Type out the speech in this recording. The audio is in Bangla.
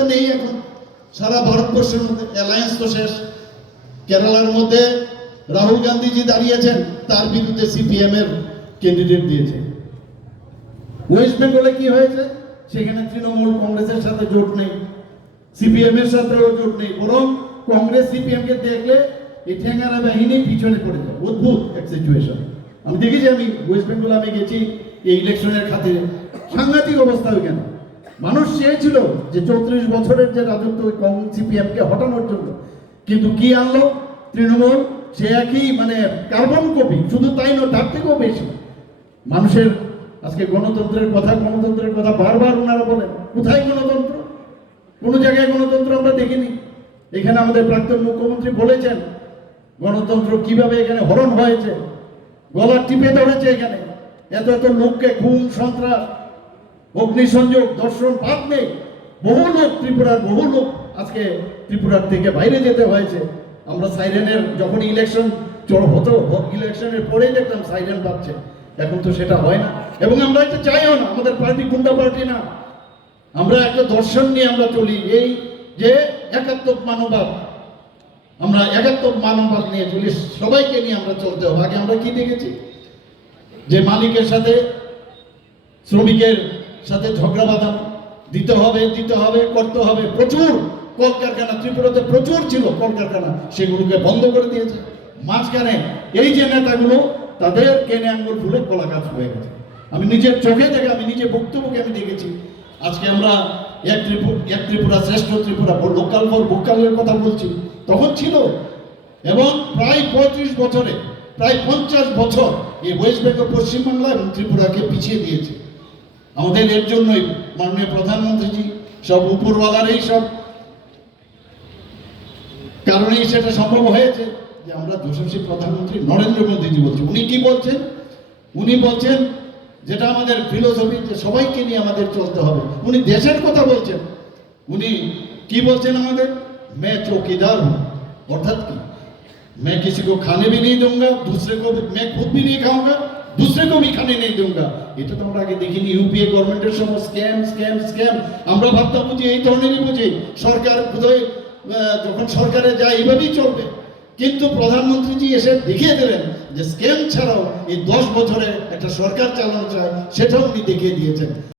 তো নেই এখন সারা ভারতবর্ষের মধ্যে, অ্যালায়েন্স তো শেষ। কেরালার মধ্যে রাহুল গান্ধীজি দাঁড়িয়েছেন, তার বিরুদ্ধে সিপিএম এর ক্যান্ডিডেট দিয়েছে। ওয়েস্ট বেঙ্গলে কি হয়েছে? সেখানে তৃণমূল কংগ্রেসের সাথে জোট নেই, সিপিএম এর সাথেও জোট নেই, বরং কংগ্রেস সিপিএম কে দেখলে এই ঠেঙ্গারা বাহিনী পিছনে পড়ে যায়। অদ্ভুত এক সিচুয়েশন আমি দেখেছি। আমি ওয়েস্ট বেঙ্গলে আমি গেছি এই ইলেকশনের খাতিরে, সাংঘাতিক অবস্থা ওইখানে। মানুষ চেয়েছিল যে 34 বছরের যে রাজত্ব সিপিএম কে হটানোর জন্য, কিন্তু কি আনলো তৃণমূল? সে একই মানে কার্বন কপি, শুধু তাই নয় তার থেকেও বেশি। মানুষের আজকে গণতন্ত্রের কথা বারবার ওনারা বলেন, কোথায় গণতন্ত্র? কোনো জায়গায় গণতন্ত্র আমরা দেখিনি। এখানে আমাদের প্রাক্তন মুখ্যমন্ত্রী বলেছেন গণতন্ত্র কিভাবে এখানে হরণ হয়েছে, গলা টিপে ধরেছে। এখানে এত এত লোককে খুন, সন্ত্রাস, অগ্নিসংযোগ, দর্শন, পাপ নেই। বহু লোক ত্রিপুরার, বহু লোক আজকে ত্রিপুরার থেকে বাইরে যেতে হয়েছে। আমরা সাইরেনের যখন ইলেকশন হতো, ইলেকশনের পরেই দেখতাম সাইরেন বাজছে, এখন তো সেটা হয় না। এবং আমরা এটা চাইও না। আমাদের পার্টি গুন্ডা পার্টি না, আমরা একটা দর্শন নিয়ে আমরা চলি, এই যে একাত্মক মানববাদ। আমরা একাত্মক মানববাদ নিয়ে চলি, সবাইকে নিয়ে আমরা চলতে হবে। আগে আমরা কি দেখেছি? যে মালিকের সাথে শ্রমিকের সাথে ঝগড়া বাঁধানো, দিতে হবে করতে হবে। প্রচুর কলকারখানা ত্রিপুরাতে প্রচুর ছিল কলকারখানা, সেগুলোকে বন্ধ করে দিয়েছে। মাঝখানে এই যে নেতাগুলো, তাদের কেনে আঙ্গুল ফুলে কলা গাছ হয়ে গেছে। আমি নিজের চোখে দেখে, আমি নিজে বক্তব্যকে আমি দেখেছি। আজকে আমরা এক ত্রিপুরা শ্রেষ্ঠ ত্রিপুরা, লোকাল ফর ভোকালের কথা বলছি, তখন ছিল। এবং প্রায় 35 বছরে, প্রায় 50 বছর এই ওয়েস্ট বেঙ্গল, পশ্চিমবাংলা এবং ত্রিপুরাকে পিছিয়ে দিয়েছে। আমাদের এর জন্যই মাননীয় প্রধানমন্ত্রীজি, সব উপরওয়ালার এই সব কারণেই সেটা সম্ভব হয়েছে যে আমরা যশস্বী প্রধানমন্ত্রী নরেন্দ্র মোদীজি বলছি। উনি কি বলছেন? উনি বলছেন যেটা আমাদের ফিলোসফি, যে সবাইকে নিয়ে আমাদের চলতে হবে। উনি দেশের কথা বলছেন। উনি কি বলছেন আমাদের? मैं चौकीदार हूं, অর্থাৎ কি? मैं किसी को खाने भी नहीं दूंगा, दूसरे को मैं खुद भी नहीं खाऊंगा, दूसरे को भी खाने नहीं दूंगा। এটা তো আমরা আগে দেখিনি। ইউপিএ গভর্নমেন্টের সময় স্ক্যাম স্ক্যাম স্ক্যাম। আমরা ভাবতাম বুঝি এই ধরনেরই বুঝি, সরকার বোধহয় যখন সরকারে যায় এইভাবেই চলবে। কিন্তু প্রধানমন্ত্রীজি এসে দেখিয়ে দিলেন যে স্ক্যাম ছাড়াও এই 10 বছরে একটা সরকার চালানো যায়, সেটাও উনি দেখিয়ে দিয়েছেন।